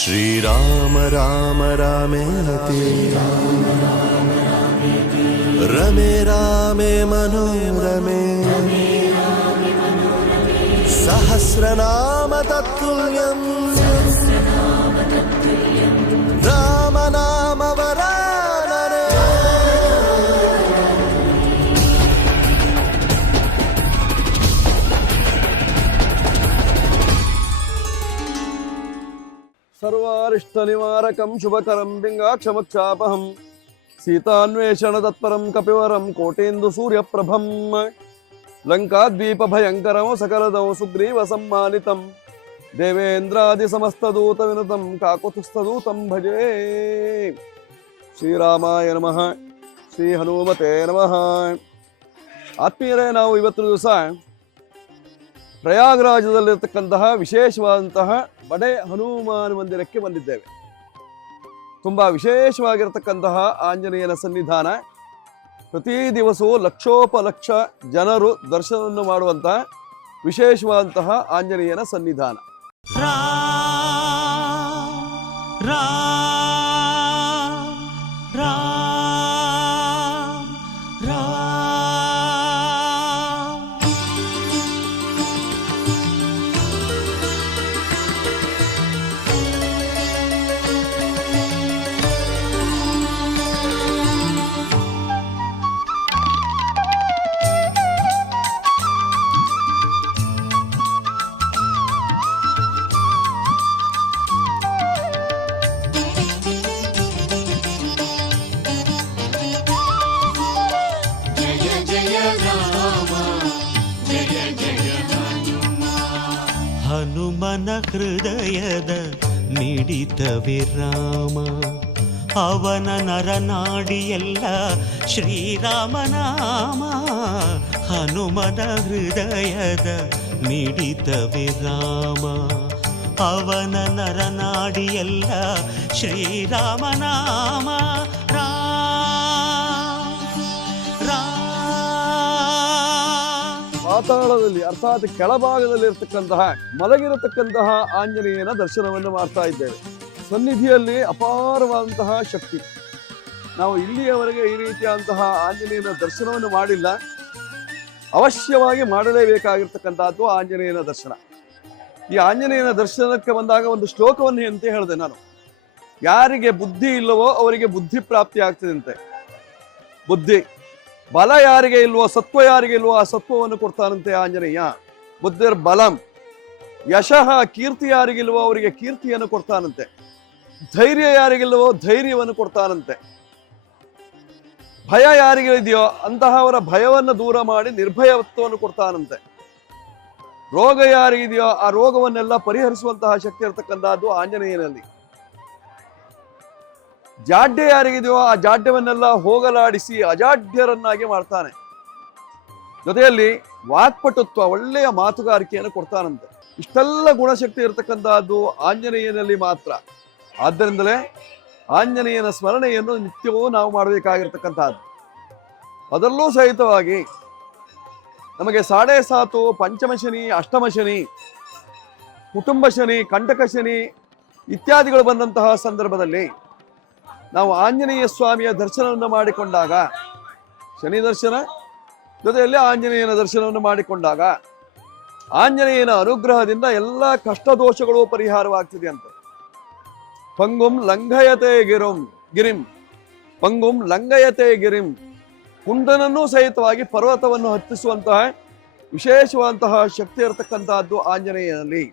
श्रीराम राम रामेति रमे रामे मनोरमे सहस्रनाम तत्तुल्यं राम नाम वरानने। सर्वारिष्टनिवारकं शुभकरं पिङ्गाक्षमक्षापहं सीतान्वेषण तत्परं कपिवरं कोटेन्दुसूर्यप्रभं लङ्काद्वीपभयङ्करं सकलदं सुग्रीवसम्मानितं देवेन्द्रादिसमस्तदूतविनुतं काकुत्स्थदूतं भजे। ಶ್ರೀರಾಮಾಯ ನಮಃ, ಶ್ರೀ ಹನುಮತೆ ನಮಃ. ಆತ್ಮೀಯರೇ, ನಾವು ಇವತ್ತು ದಿವಸ ಪ್ರಯಾಗರಾಜದಲ್ಲಿರ್ತಕ್ಕಂತಹ ವಿಶೇಷವಾದಂತಹ ಬಡೆ ಹನುಮಾನ್ ಮಂದಿರಕ್ಕೆ ಬಂದಿದ್ದೇವೆ. ತುಂಬ ವಿಶೇಷವಾಗಿರತಕ್ಕಂತಹ ಆಂಜನೇಯನ ಸನ್ನಿಧಾನ. ಪ್ರತಿ ದಿವಸವೂ ಲಕ್ಷೋಪಲಕ್ಷ ಜನರು ದರ್ಶನವನ್ನು ಮಾಡುವಂತಹ ವಿಶೇಷವಾದಂತಹ ಆಂಜನೇಯನ ಸನ್ನಿಧಾನ. ಹನುಮನ ಹೃದಯದ ಮಿಡಿತವೇ ರಾಮ, ಅವನ ನರನಾಡಿಯೆಲ್ಲ ಶ್ರೀರಾಮನಾಮ. ಹನುಮನ ಹೃದಯದ ಮಿಡಿತವೇ ರಾಮ, ಅವನ ನರನಾಡಿಯೆಲ್ಲ ಶ್ರೀರಾಮನಾಮ. ಪಾತಾಳದಲ್ಲಿ ಅರ್ಥಾತ್ ಕೆಳಭಾಗದಲ್ಲಿ ಇರತಕ್ಕಂತಹ ಮಲಗಿರತಕ್ಕಂತಹ ಆಂಜನೇಯನ ದರ್ಶನವನ್ನು ಮಾಡ್ತಾ ಇದ್ದೇವೆ. ಸನ್ನಿಧಿಯಲ್ಲಿ ಅಪಾರವಾದಂತಹ ಶಕ್ತಿ. ನಾವು ಇಲ್ಲಿಯವರೆಗೆ ಈ ರೀತಿಯಾದಂತಹ ಆಂಜನೇಯನ ದರ್ಶನವನ್ನು ಮಾಡಿಲ್ಲ. ಅವಶ್ಯವಾಗಿ ಮಾಡಲೇಬೇಕಾಗಿರ್ತಕ್ಕಂಥದ್ದು ಆಂಜನೇಯನ ದರ್ಶನ. ಈ ಆಂಜನೇಯನ ದರ್ಶನಕ್ಕೆ ಬಂದಾಗ ಒಂದು ಶ್ಲೋಕವನ್ನು ಅಂತ ಹೇಳಿದೆ ನಾನು. ಯಾರಿಗೆ ಬುದ್ಧಿ ಇಲ್ಲವೋ ಅವರಿಗೆ ಬುದ್ಧಿ ಪ್ರಾಪ್ತಿ ಆಗ್ತದಂತೆ. ಬುದ್ಧಿ ಬಲ ಯಾರಿಗೆ ಇಲ್ವೋ, ಸತ್ವ ಯಾರಿಗೆ ಇಲ್ವೋ ಆ ಸತ್ವವನ್ನು ಕೊಡ್ತಾನಂತೆ ಆಂಜನೇಯ. ಬುದ್ಧಿರ್ ಬಲಂ. ಯಶಃ ಕೀರ್ತಿ ಯಾರಿಗಿಲ್ವೋ ಅವರಿಗೆ ಕೀರ್ತಿಯನ್ನು ಕೊಡ್ತಾನಂತೆ. ಧೈರ್ಯ ಯಾರಿಗಿಲ್ವೋ ಧೈರ್ಯವನ್ನು ಕೊಡ್ತಾನಂತೆ. ಭಯ ಯಾರಿಗೆ ಇದೆಯೋ ಅಂತಹವರ ಭಯವನ್ನು ದೂರ ಮಾಡಿ ನಿರ್ಭಯತ್ವವನ್ನು ಕೊಡ್ತಾನಂತೆ. ರೋಗ ಯಾರಿಗಿದೆಯೋ ಆ ರೋಗವನ್ನೆಲ್ಲ ಪರಿಹರಿಸುವಂತಹ ಶಕ್ತಿ ಇರತಕ್ಕಂಥದ್ದು ಆಂಜನೇಯನಲ್ಲಿ. ಜಾಡ್ಯ ಯಾರಿಗಿದೆಯೋ ಆ ಜಾಡ್ಯವನ್ನೆಲ್ಲ ಹೋಗಲಾಡಿಸಿ ಅಜಾಡ್ಯರನ್ನಾಗಿ ಮಾಡ್ತಾನೆ. ಜೊತೆಯಲ್ಲಿ ವಾಕ್ಪಟುತ್ವ, ಒಳ್ಳೆಯ ಮಾತುಗಾರಿಕೆಯನ್ನು ಕೊಡ್ತಾನಂತೆ. ಇಷ್ಟೆಲ್ಲ ಗುಣಶಕ್ತಿ ಇರತಕ್ಕಂತಹದ್ದು ಆಂಜನೇಯನಲ್ಲಿ ಮಾತ್ರ. ಆದ್ದರಿಂದಲೇ ಆಂಜನೇಯನ ಸ್ಮರಣೆಯನ್ನು ನಿತ್ಯವೂ ನಾವು ಮಾಡಬೇಕಾಗಿರ್ತಕ್ಕಂಥದ್ದು. ಅದರಲ್ಲೂ ಸಹಿತವಾಗಿ ನಮಗೆ 7.5 ಪಂಚಮ ಶನಿ, ಅಷ್ಟಮ ಶನಿ, ಕುಟುಂಬ ಶನಿ, ಕಂಟಕ ಶನಿ ಇತ್ಯಾದಿಗಳು ಬಂದಂತಹ ಸಂದರ್ಭದಲ್ಲಿ ನಾವು ಆಂಜನೇಯ ಸ್ವಾಮಿಯ ದರ್ಶನವನ್ನು ಮಾಡಿಕೊಂಡಾಗ, ಶನಿ ದರ್ಶನ ಜೊತೆಯಲ್ಲಿ ಆಂಜನೇಯನ ದರ್ಶನವನ್ನು ಮಾಡಿಕೊಂಡಾಗ ಆಂಜನೇಯನ ಅನುಗ್ರಹದಿಂದ ಎಲ್ಲ ಕಷ್ಟ ದೋಷಗಳು ಪರಿಹಾರವಾಗ್ತಿದೆ ಅಂತ. ಪಂಗುಂ ಲಂಘಯತೆ ಗಿರಿಂ ಪಂಗುಂ ಲಂಘಯತೆ ಗಿರಿಂ. ಕುಂಡನನ್ನೂ ಸಹಿತವಾಗಿ ಪರ್ವತವನ್ನು ಹತ್ತಿಸುವಂತಹ ವಿಶೇಷವಾದಂತಹ ಶಕ್ತಿ ಇರತಕ್ಕಂತಹದ್ದು ಆಂಜನೇಯನಲ್ಲಿ.